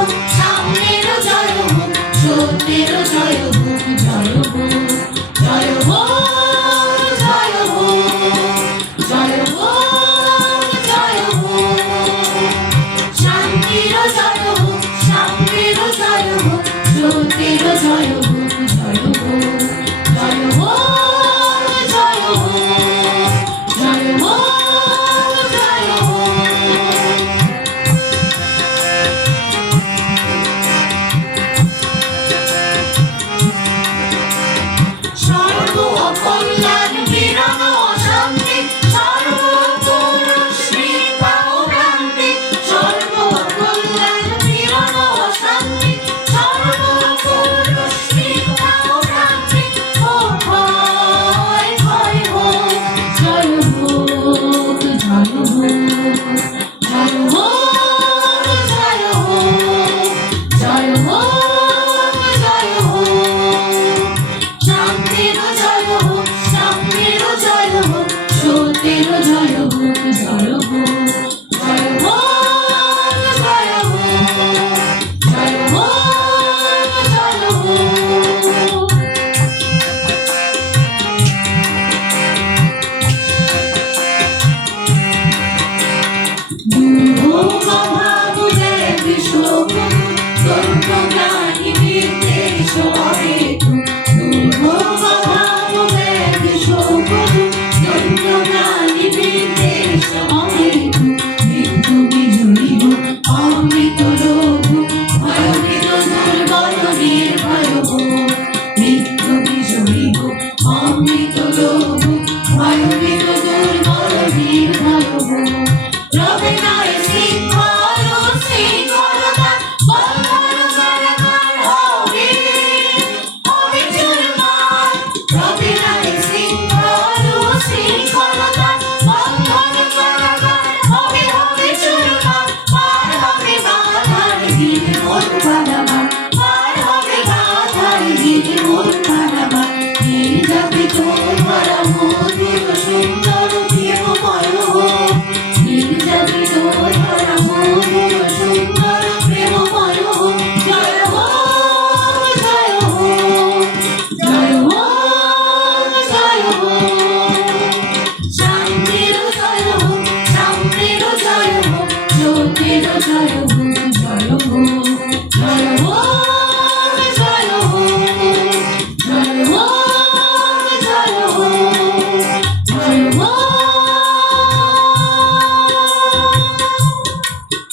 হোক, সামনেরও জয় হোক, সত্যেরও জয় হোক, জয় হোক, জয় হোক, জয় হোক, জয় হোক, জয় হোক। শান্তিরও জয় হোক, সামনেরও জয় হোক, সত্যেরও জয় হোক, জয় হোক, জয় হোক, জয় হোক, জয় হোক, জয় হোক। সর্ব অকল্যাণ বিরণ অশান্তি, সর্বপুর শ্রীপা ও ভ্রান্তি, সর্ব অকল্যাণ বিরণ অশান্তি, সর্বপুর শ্রীপা ও ভ্রান্তি। ও ভয় ভয় হোক, জয় হোক, জয় হোক, জয় হোক, জয় হোক, জয় হোক, জয় হোক। শান্তিরও জয় হোক, সামনেরও জয় হোক, সত্যেরও জয় হোক, জয় হোক, জয় হোক, জয় হোক, জয় হোক, জয় হোক। দুর্ভোগ অভাব ব্যাধি শোক, দরিদ্র জ্ঞানী নির্দেশ অহেতু। দুর্ভোগ অভাব ব্যাধি শোক, দরিদ্র জ্ঞানী নির্দেশ অহেতু। মৃত্যু বিজয়ী হোক, অমৃত লোক, ভয়ভীত দুর্বল নির্ভয় হোক। মৃত্যু বিজয়ী হোক, অমৃত লোক, ভয়ভীত দুর্বল নির্ভয় হোক। রবে নাই শৃঙ্খল ও শৃঙ্খলতা, বন্ধন কারাগার হবে, হবে চুরমার। রবে নাই শৃঙ্খল ও শৃঙ্খলতা, বন্ধন কারাগার হবে, হবে চুরমার। পার হবে বাধার দিন মোর পারাবার, পার হবে বাধার দিন মোর পারাবার। নির্যাতিত ধরা মধুর সুন্দর প্রেমময় হোক, নির্যাতিত ধরা মধুর সুন্দর প্রেমময় হোক। জয় হোক, জয় হোক, জয় হোক, জয় হোক। শান্তিরও জয় হোক, সামনেরও জয় হোক, সত্যেরও জয় হোক।